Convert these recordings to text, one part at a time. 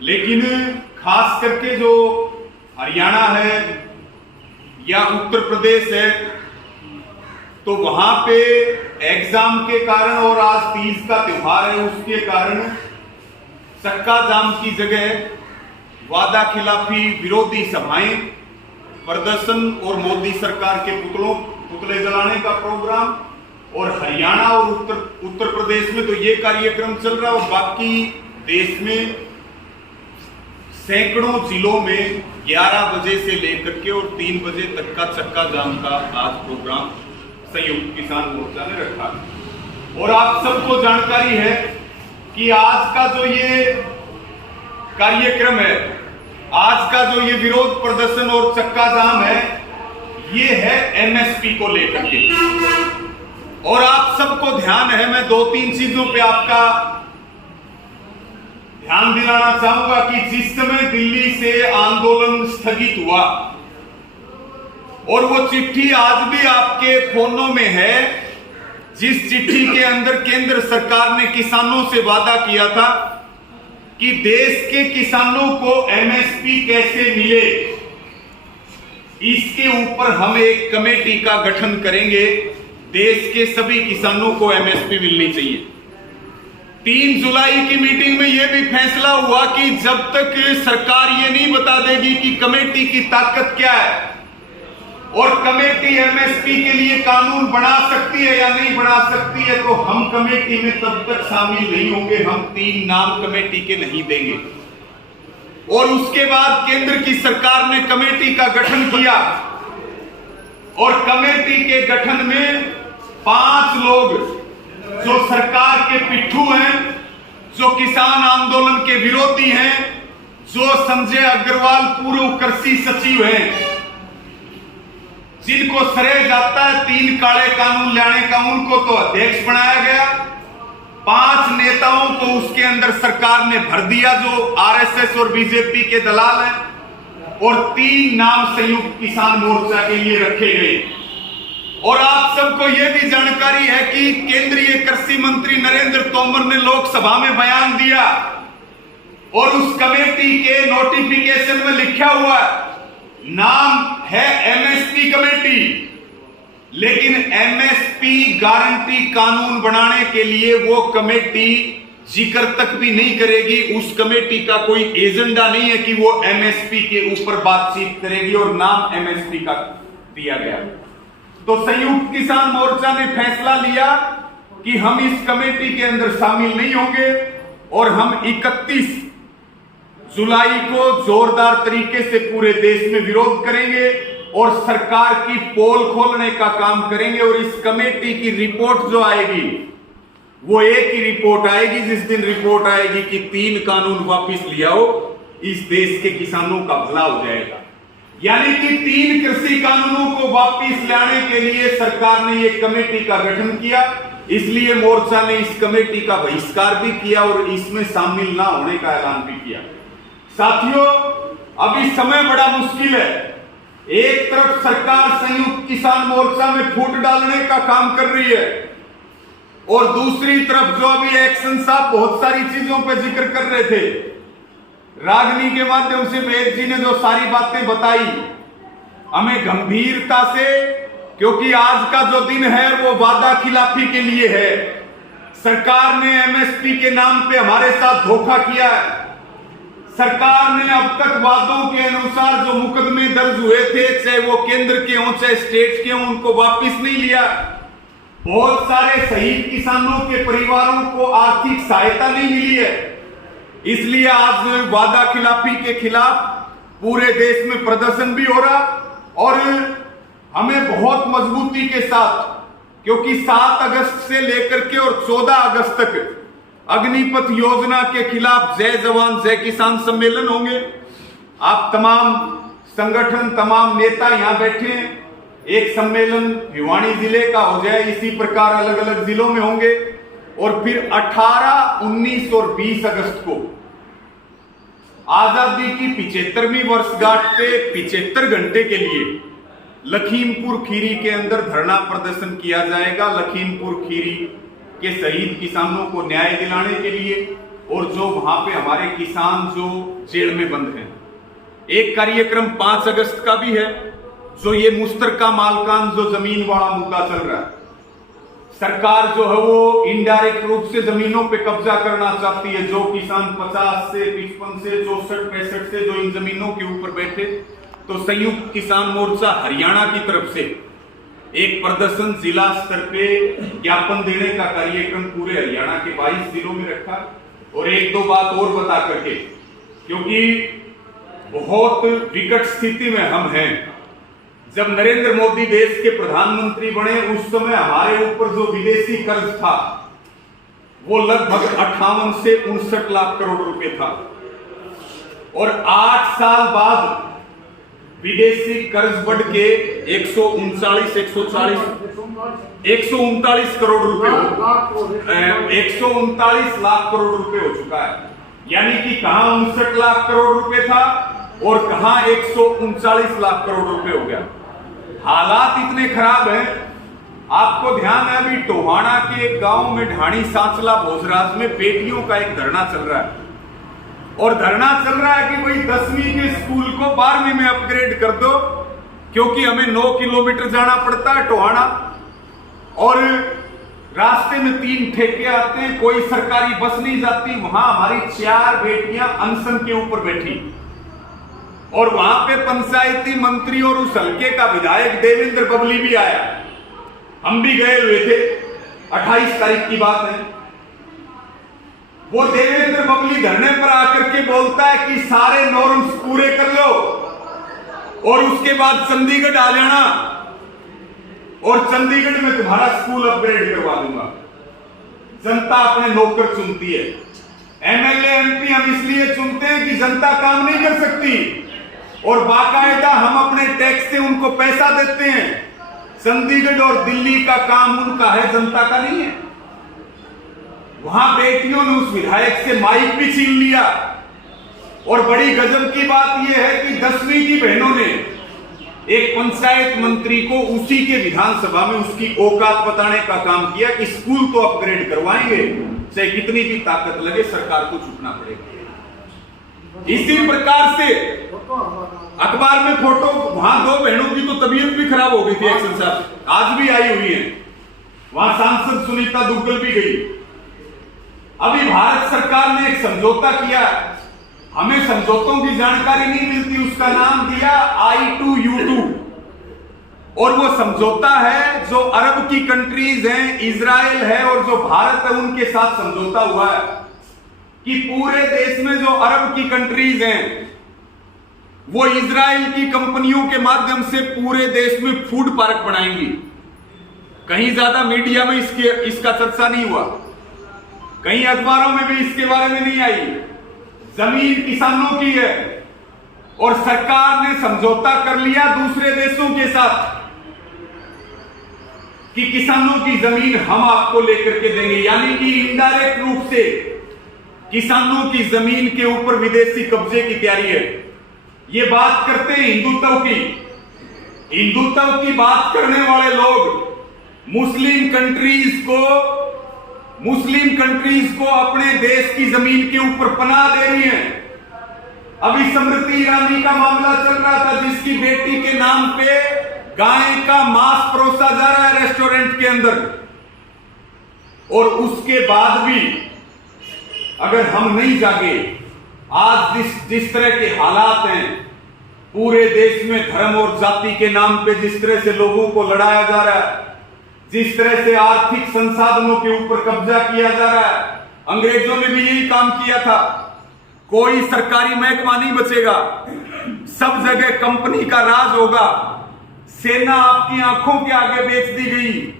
लेकिन खास करके जो हरियाणा है या उत्तर प्रदेश है, तो वहां पे एग्जाम के कारण और आज तीज का त्योहार है उसके कारण चक्का जाम की जगह वादा खिलाफी विरोधी सभाएं, प्रदर्शन और मोदी सरकार के पुतले जलाने का प्रोग्राम, और हरियाणा और उत्तर प्रदेश में तो ये कार्यक्रम चल रहा है, और बाकी देश में सैकड़ों जिलों में 11 बजे से लेकर के और 3 बजे तक का चक्का जाम का आज प्रोग्राम संयुक्त किसान मोर्चा ने रखा है। और आप सबको जानकारी है कि आज का जो ये कार्यक्रम है, आज का जो ये विरोध प्रदर्शन और चक्का जाम है, ये है एमएसपी को लेकर के। और आप सबको ध्यान है, मैं 2-3 चीजों पे आपका ध्यान दिलाना चाहूंगा कि जिस समय दिल्ली से आंदोलन स्थगित हुआ और वो चिट्ठी आज भी आपके फोनों में है, जिस चिट्ठी के अंदर केंद्र सरकार ने किसानों से वादा किया था कि देश के किसानों को एमएसपी कैसे मिले, इसके ऊपर हम एक कमेटी का गठन करेंगे। देश के सभी किसानों को एमएसपी मिलनी चाहिए। 3 जुलाई की मीटिंग में यह भी फैसला हुआ कि जब तक सरकार ये नहीं बता देगी कि कमेटी की ताकत क्या है और कमेटी एमएसपी के लिए कानून बना सकती है या नहीं बना सकती है, तो हम कमेटी में तब तक शामिल नहीं होंगे। हम 3 नाम कमेटी के नहीं देंगे। और उसके बाद केंद्र की सरकार ने कमेटी का गठन किया और कमेटी के गठन में 5 लोग जो सरकार के पिट्ठू हैं, जो किसान आंदोलन के विरोधी हैं, जो संजय अग्रवाल पूर्व कृषि सचिव हैं, जिनको श्रेय जाता है 3 काले कानून लाने का, उनको तो अध्यक्ष बनाया गया। 5 नेताओं को उसके अंदर सरकार ने भर दिया जो आरएसएस और बीजेपी के दलाल हैं, और 3 नाम संयुक्त किसान मोर्चा के लिए रखे गए। और आप सबको यह भी जानकारी है कि केंद्रीय कृषि मंत्री नरेंद्र तोमर ने लोकसभा में बयान दिया और उस कमेटी के नोटिफिकेशन में लिखा हुआ नाम है एमएसपी कमेटी, लेकिन एमएसपी गारंटी कानून बनाने के लिए वो कमेटी जिक्र तक भी नहीं करेगी। उस कमेटी का कोई एजेंडा नहीं है कि वो एमएसपी के ऊपर बातचीत करेगी, और नाम एमएसपी का दिया गया। तो संयुक्त किसान मोर्चा ने फैसला लिया कि हम इस कमेटी के अंदर शामिल नहीं होंगे और हम 31 जुलाई को जोरदार तरीके से पूरे देश में विरोध करेंगे और सरकार की पोल खोलने का काम करेंगे। और इस कमेटी की रिपोर्ट जो आएगी वो एक ही रिपोर्ट आएगी, जिस दिन रिपोर्ट आएगी कि 3 कानून वापस ले आओ, इस देश के किसानों का भला हो जाएगा। यानी कि 3 कृषि कानूनों को वापस लाने के लिए सरकार ने एक कमेटी का गठन किया, इसलिए मोर्चा ने इस कमेटी का बहिष्कार भी किया और इसमें शामिल ना होने का ऐलान भी किया। साथियों, अभी समय बड़ा मुश्किल है। एक तरफ सरकार संयुक्त किसान मोर्चा में फूट डालने का काम कर रही है, और दूसरी तरफ जो अभी एक्शन साहब बहुत सारी चीजों पर जिक्र कर रहे थे, रागनी के माध्यम से वेद जी ने जो सारी बातें बताई, हमें गंभीरता से, क्योंकि आज का जो दिन है वो वादा खिलाफी के लिए है। सरकार ने एमएसपी के नाम पे हमारे साथ धोखा किया है। सरकार ने अब तक वादों के अनुसार जो मुकदमे दर्ज हुए थे, चाहे वो केंद्र के हों चाहे स्टेट के हों, उनको वापस नहीं लिया। बहुत सारे शहीद किसानों के परिवारों को आर्थिक सहायता नहीं मिली है। इसलिए आज वादा खिलाफी के खिलाफ पूरे देश में प्रदर्शन भी हो रहा, और हमें बहुत मजबूती के साथ, क्योंकि 7 अगस्त से लेकर के और 14 अगस्त तक अग्निपथ योजना के खिलाफ जय जवान जय किसान सम्मेलन होंगे। आप तमाम संगठन, तमाम नेता यहां बैठे हैं। एक सम्मेलन भिवानी जिले का हो जाए, इसी प्रकार अलग अलग जिलों में होंगे। और फिर 18, 19 और 20 अगस्त को आजादी की 75वीं वर्षगांठ पे 75 घंटे के लिए लखीमपुर खीरी के अंदर धरना प्रदर्शन किया जाएगा। लखीमपुर खीरी के शहीद किसानों को न्याय दिलाने के लिए और जो वहां पे हमारे किसान जो जेल में बंद हैं। एक कार्यक्रम 5 अगस्त का भी है, जो ये मुश्तरका मालकान जो जमीन वाला मुद्दा चल रहा है। सरकार जो है वो इनडायरेक्ट रूप से जमीनों पे कब्जा करना चाहती है। जो किसान 50 से 55 से 64 65 से जो इन जमीनों के ऊपर बैठे, तो संयुक्त किसान मोर्चा हरियाणा की तरफ से एक प्रदर्शन जिला स्तर पे ज्ञापन देने का कार्यक्रम पूरे हरियाणा के 22 जिलों में रखा। और एक दो बात और बता करके, क्योंकि बहुत विकट स्थिति में हम हैं। जब नरेंद्र मोदी देश के प्रधानमंत्री बने, उस समय हमारे ऊपर जो विदेशी कर्ज था वो लगभग 58 से 59 लाख करोड़ रुपए था। और 8 साल बाद विदेशी कर्ज बढ़ के 139 करोड़ रुपए 139 लाख करोड़ रुपए हो चुका है। यानी कि कहां 59 लाख करोड़ रुपए था और कहां 139 लाख करोड़ रुपए हो गया। हालात इतने खराब हैं, आपको ध्यान है अभी टोहाना के गांव में ढाणी सांचला भोजराज में बेटियों का एक धरना चल रहा है। और धरना चल रहा है कि भाई 10वीं के स्कूल को 12वीं में अपग्रेड कर दो, क्योंकि हमें 9 किलोमीटर जाना पड़ता है टोहाना, और रास्ते में 3 ठेके आते हैं, कोई सरकारी बस नहीं जाती। वहां हमारी 4 बेटियां अनशन के ऊपर बैठी, और वहां पे पंचायती मंत्री और उस हल्के का विधायक देवेंद्र बबली भी आया। हम भी गए हुए थे, 28 तारीख की बात है। वो देवेंद्र बबली धरने पर आकर के बोलता है कि सारे नॉर्म्स पूरे कर लो और उसके बाद चंडीगढ़ आ जाना, और चंडीगढ़ में तुम्हारा स्कूल अपग्रेड करवा दूंगा। जनता अपने नौकर चुनती है। एमएलए एमपी हम इसलिए चुनते हैं कि जनता काम नहीं कर सकती, और बाकायदा हम अपने टैक्स से उनको पैसा देते हैं। चंडीगढ़ और दिल्ली का काम उनका है, जनता का नहीं है। वहां बेटियों ने उस विधायक से माइक भी छीन लिया। और बड़ी गजब की बात यह है कि 10वीं की बहनों ने एक पंचायत मंत्री को उसी के विधानसभा में उसकी औकात बताने का काम किया कि स्कूल तो अपग्रेड करवाएंगे, चाहे कितनी भी ताकत लगे, सरकार को झुकना पड़ेगा। इसी प्रकार से अखबार में फोटो, वहां 2 बहनों की तो तबीयत भी खराब हो गई थी, एक्शन साहब आज भी आई हुई है। वहां सांसद सुनीता दुग्गल भी गई। अभी भारत सरकार ने एक समझौता किया, हमें समझौतों की जानकारी नहीं मिलती, उसका नाम दिया I2U2। और वो समझौता है जो अरब की कंट्रीज हैं, इजराइल है और जो भारत है, उनके साथ समझौता हुआ है कि पूरे देश में जो अरब की कंट्रीज हैं वो इजराइल की कंपनियों के माध्यम से पूरे देश में फूड पार्क बनाएंगी। कहीं ज्यादा मीडिया में इसका चर्चा नहीं हुआ, कहीं अखबारों में भी इसके बारे में नहीं आई। जमीन किसानों की है और सरकार ने समझौता कर लिया दूसरे देशों के साथ कि किसानों की जमीन हम आपको लेकर के देंगे। यानी कि इनडायरेक्ट रूप से किसानों की जमीन के ऊपर विदेशी कब्जे की तैयारी है। ये बात करते हैं हिंदुत्व की। हिंदुत्व की बात करने वाले लोग मुस्लिम कंट्रीज को अपने देश की जमीन के ऊपर पनाह दे रही हैं। अभी स्मृति ईरानी का मामला चल रहा था, जिसकी बेटी के नाम पे गाय का मांस परोसा जा रहा है रेस्टोरेंट के अंदर, और उसके बाद भी अगर हम नहीं जागे, आज जिस तरह के हालात हैं पूरे देश में, धर्म और जाति के नाम पे जिस तरह से लोगों को लड़ाया जा रहा है, जिस तरह से आर्थिक संसाधनों के ऊपर कब्जा किया जा रहा है, अंग्रेजों ने भी यही काम किया था। कोई सरकारी महकमा नहीं बचेगा, सब जगह कंपनी का राज होगा। सेना आपकी आंखों के आगे बेच दी गई,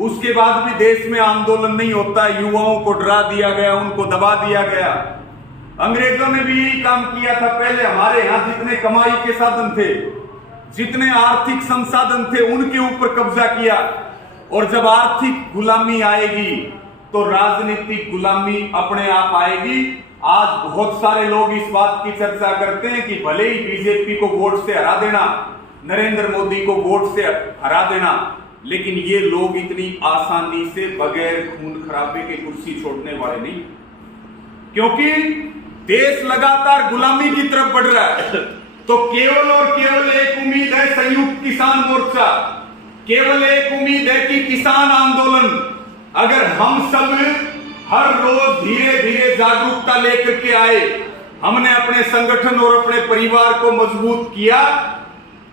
उसके बाद भी देश में आंदोलन नहीं होता, युवाओं को डरा दिया गया, उनको दबा दिया गया। अंग्रेजों ने भी यही काम किया था। पहले हमारे यहां जितने कमाई के साधन थे, जितने आर्थिक संसाधन थे, उनके ऊपर कब्जा किया। और जब आर्थिक गुलामी आएगी तो राजनीतिक गुलामी अपने आप आएगी। आज बहुत सारे लोग इस बात की चर्चा करते हैं कि भले ही बीजेपी को वोट से हरा देना, नरेंद्र मोदी को वोट से हरा देना, लेकिन ये लोग इतनी आसानी से बगैर खून खराबे के कुर्सी छोड़ने वाले नहीं। क्योंकि देश लगातार गुलामी की तरफ बढ़ रहा है। तो केवल और केवल एक उम्मीद है संयुक्त किसान मोर्चा, केवल एक उम्मीद है कि किसान आंदोलन, अगर हम सब हर रोज धीरे धीरे जागरूकता लेकर के आए, हमने अपने संगठन और अपने परिवार को मजबूत किया,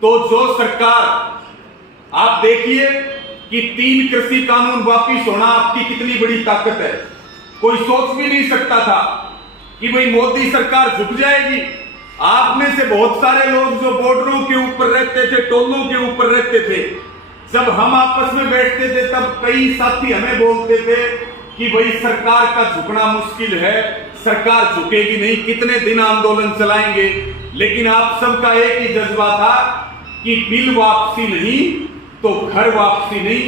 तो जो सरकार, आप देखिए कि 3 कृषि कानून वापिस होना आपकी कितनी बड़ी ताकत है। कोई सोच भी नहीं सकता था कि भाई मोदी सरकार झुक जाएगी। आप में से बहुत सारे लोग जो बॉर्डरों के ऊपर रहते थे, टोलों के ऊपर रहते थे, जब हम आपस में बैठते थे तब कई साथी हमें बोलते थे कि भाई सरकार का झुकना मुश्किल है, सरकार झुकेगी नहीं, कितने दिन आंदोलन चलाएंगे। लेकिन आप सबका एक ही जज्बा था कि बिल वापसी नहीं तो घर वापसी नहीं।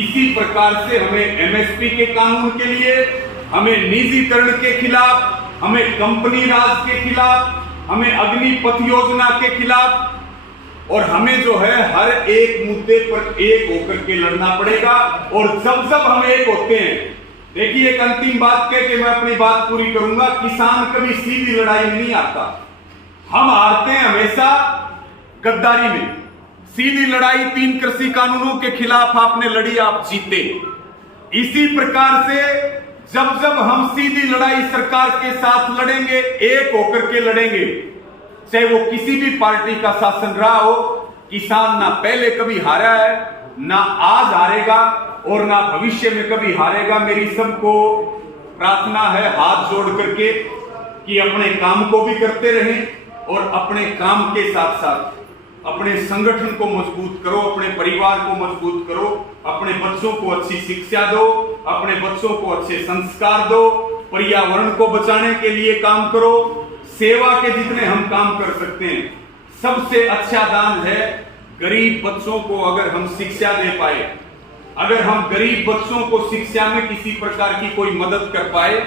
इसी प्रकार से हमें एमएसपी के कानून के लिए, हमें निजीकरण के खिलाफ, हमें कंपनी राज के खिलाफ, हमें अग्निपथ योजना के खिलाफ, और हमें जो है हर एक मुद्दे पर एक होकर के लड़ना पड़ेगा। और जब जब हम एक होते हैं, देखिए एक अंतिम बात कह के मैं अपनी बात पूरी करूंगा, किसान कभी सीधी लड़ाई में नहीं आता, हम हारते हैं हमेशा गद्दारी में। सीधी लड़ाई 3 कृषि कानूनों के खिलाफ आपने लड़ी, आप जीते। इसी प्रकार से जब जब हम सीधी लड़ाई सरकार के साथ लड़ेंगे, एक होकर के लड़ेंगे, चाहे वो किसी भी पार्टी का शासन रहा हो, किसान ना पहले कभी हारा है, ना आज हारेगा और ना भविष्य में कभी हारेगा। मेरी सबको प्रार्थना है हाथ जोड़ करके कि अपने काम को भी करते रहें और अपने काम के साथ साथ अपने संगठन को मजबूत करो, अपने परिवार को मजबूत करो, अपने बच्चों को अच्छी शिक्षा दो, अपने बच्चों को अच्छे संस्कार दो, पर्यावरण को बचाने के लिए काम करो। सेवा के जितने हम काम कर सकते हैं, सबसे अच्छा दान है गरीब बच्चों को अगर हम शिक्षा दे पाए, अगर हम गरीब बच्चों को शिक्षा में किसी प्रकार की कोई मदद कर पाए,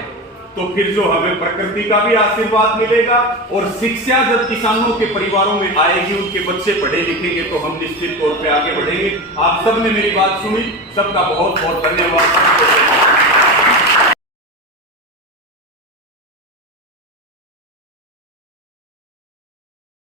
तो फिर जो हमें प्रकृति का भी आशीर्वाद मिलेगा। और शिक्षा जब किसानों के परिवारों में आएगी, उनके बच्चे पढ़े लिखेंगे, तो हम निश्चित तौर पे आगे बढ़ेंगे। आप सबने मेरी बात सुनी, सबका बहुत बहुत धन्यवाद।